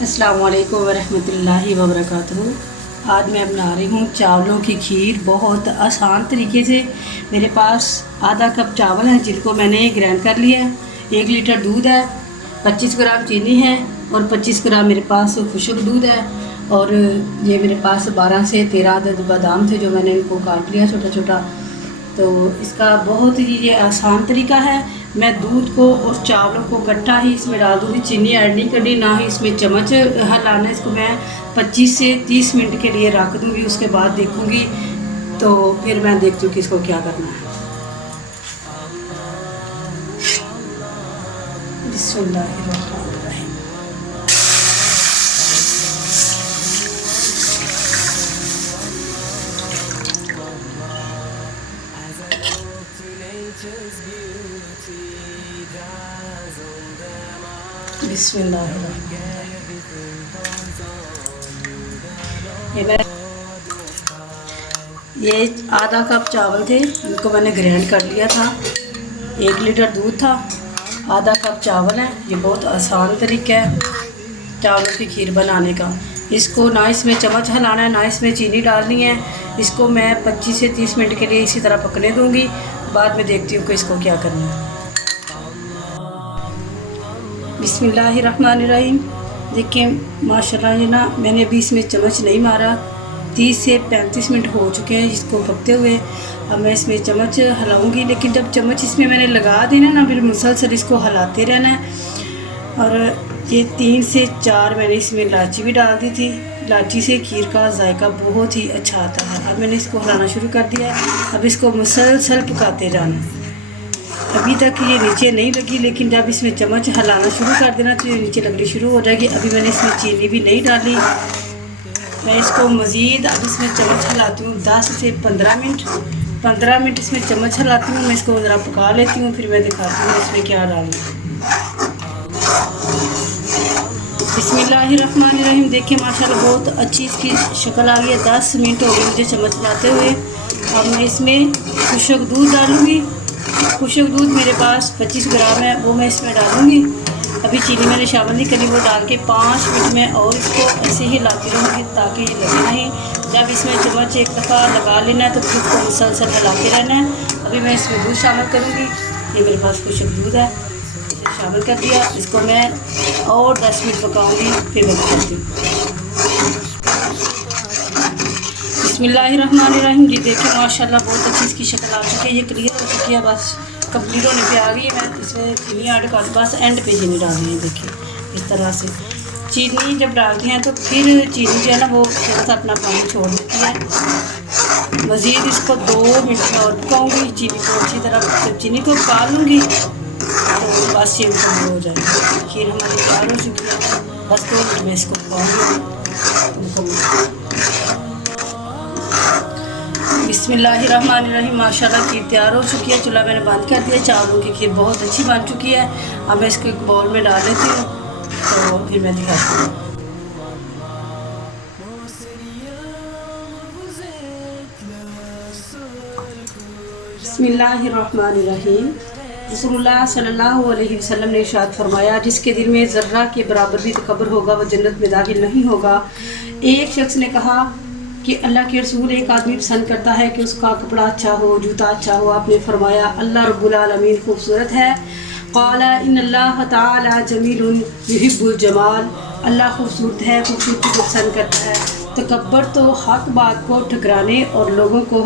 अस्सलाम वालेकुम वरहमतुल्लाहि वबरकातुहू। आज मैं बना रही हूँ चावलों की खीर बहुत आसान तरीके से। मेरे पास आधा कप चावल है जिनको मैंने ग्राइंड कर लिया है। 1 लीटर दूध है, 25 ग्राम चीनी है और 25 ग्राम मेरे पास खुशक दूध है। और ये मेरे पास 12 से 13 अदद बादाम थे जो मैंने इनको काट लिया छोटा छोटा। तो इसका बहुत ही ये आसान तरीका है। मैं दूध को और चावलों को इकट्ठा ही इसमें डाल दूँगी, चीनी ऐड नहीं करनी, ना ही इसमें चम्मच हिलाना है। इसको मैं 25 से 30 मिनट के लिए रख दूँगी, उसके बाद देखूँगी। तो फिर मैं देखती हूँ कि इसको क्या करना है। बिस्मिल्लाहिर्रहमानिर्रहीम। ये आधा कप चावल थे, इनको मैंने ग्राइंड कर लिया था। 1 लीटर दूध था, आधा कप चावल है। ये बहुत आसान तरीका है चावलों की खीर बनाने का। इसको ना इसमें चम्मच हिलाना है, ना इसमें चीनी डालनी है। इसको मैं 25 से 30 मिनट के लिए इसी तरह पकने दूंगी। बाद में देखती हूँ कि इसको क्या करना है। बिस्मिल्लाहिर्रहमानिर्रहीम। देखिए माशाल्लाह, ये ना मैंने अभी इसमें चम्मच नहीं मारा। 30 से 35 मिनट हो चुके हैं इसको पकते हुए। अब मैं इसमें चम्मच हिलाऊंगी, लेकिन जब चम्मच इसमें मैंने लगा देना ना, फिर मुसलसल इसको हिलाते रहना है। और ये 3 से 4 मैंने इसमें इलायची भी डाल दी थी। इलायची से खीर का जायका बहुत ही अच्छा आता है। अब मैंने इसको हिलाना शुरू कर दिया है। अब इसको मुसलसल पकाते जाना। अभी तक ये नीचे नहीं लगी, लेकिन जब इसमें चम्मच हिलाना शुरू कर देना तो ये नीचे लगनी शुरू हो जाएगी। अभी मैंने इसमें चीनी भी नहीं डाली। मैं इसको मज़ीद अब इसमें चम्मच हिलाती हूँ 10 से 15 मिनट। 15 मिनट इसमें चम्मच हिलाती हूँ। मैं इसको ज़रा पका लेती हूँ, फिर मैं दिखाती हूँ इसमें क्या डालूँ। बिस्मिल्लाहिर्रहमानिर्रहीम। देखिए माशाल्लाह बहुत अच्छी इसकी शक्ल आ गई है। 10 मिनट हो गए मुझे चम्मच हिलाते हुए। अब मैं इसमें खुशक दूध डालूँगी। खुशक दूध मेरे पास 25 ग्राम है, वो मैं इसमें डालूँगी। अभी चीनी मैंने शामिल नहीं करी, वो डाल के 5 मिनट में और इसको ऐसे ही हिलाती रहूँगी ताकि ये लगे नहीं। जब इसमें चम्मच एक दफ़ा लगा लेना है तो फिर इसको मुसलसल हिलाते रहना है। अभी मैं इसमें दूध शामिल करूँगी। ये मेरे पास खुशक दूध है, इसे शामिल कर दिया। इसको मैं और 10 मिनट पकाऊँगी, फिर मैं बताती हूँ। बिस्मिल्लाहिर्रहमानिर्रहीम। जी देखिए माशाल्लाह बहुत अच्छी इसकी शक्ल आ चुकी है। ये क्लियर हो चुकी है, बस कंप्लीट होने पे आ गई है। मैं इसमें चीनी ऐड कर, बस एंड पे चीनी डालनी है। देखिए इस तरह से चीनी जब डालते हैं तो फिर चीनी जो है ना वो थोड़ा सा अपना पानी छोड़ देती है। मज़ीद इसको 2 मिनट में और पकाऊँगी। चीनी को अच्छी तरह, जब चीनी को पका लूँगी तो बस ये मुकम्मल हो जाएगी। खीर हमारी तैयार हो चुकी है। बस 2 मिनट में इसको पकाऊँगी। बिस्मिल्लाहिर्रहमानिर्रहीम। माशाल्लाह खीर तैयार हो चुकी है। चूल्हा मैंने बंद कर दिया। चावलों की खीर बहुत अच्छी बन चुकी है। अब मैं इसको एक बाउल में डाल लेती हूँ, तो फिर मैं दिखाती हूँ। बिस्मिल्लाहिर्रहमानिर्रहीम। रसूलुल्लाह सल्लल्लाहु अलैहि वसल्लम ने इरशाद फरमाया, जिसके दिल में ज़र्रा के बराबर भी तकब्बुर होगा वह जन्नत में दाखिल नहीं होगा। एक शख्स ने कहा कि अल्लाह के रसूल, एक आदमी पसंद करता है कि उसका कपड़ा अच्छा हो, जूता अच्छा हो। आपने फरमाया अल्लाह रब्बुल आलमीन खूबसूरत है। क़ाला इन्नल्लाह तआला जमीलुन युहिब्बुल जमाल। अल्लाह खूबसूरत है, खूबसूरती को पसंद करता है। तकब्बर तो हक बात को ठुकराने और लोगों को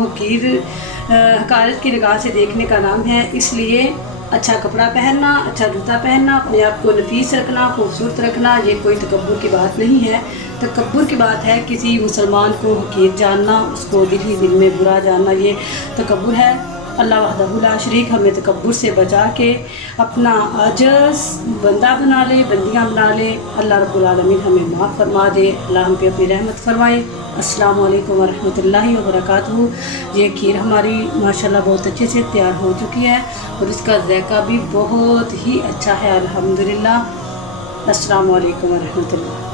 हकारत की निगाह से देखने का नाम है। इसलिए अच्छा कपड़ा पहनना, अच्छा जूता पहनना, अपने आप को नफीस रखना, खूबसूरत रखना, ये कोई तकब्बुर की बात नहीं है। तकब्बुर की बात है किसी मुसलमान को हकीर जानना, उसको दिल ही दिल में बुरा जानना, ये तकब्बुर है। अल्लाह वहदहू ला शरीक हमें तकब्बुर से बचा के अपना आजिज़ बंदा बना ले, बंदियाँ बना ले। अल्लाह रब्बुल आलमीन हमें माफ़ फरमा दे। अल्लाह हम पे अपनी रहमत फरमाए। अस्सलामु अलैकुम वरहमतुल्लाहि वबरकातुहू। ये खीर हमारी माशाल्लाह बहुत अच्छे से तैयार हो चुकी है और इसका जायका भी बहुत ही अच्छा है, अल्हम्दुलिल्लाह। अस्सलामु अलैकुम वरहमतुल्लाह।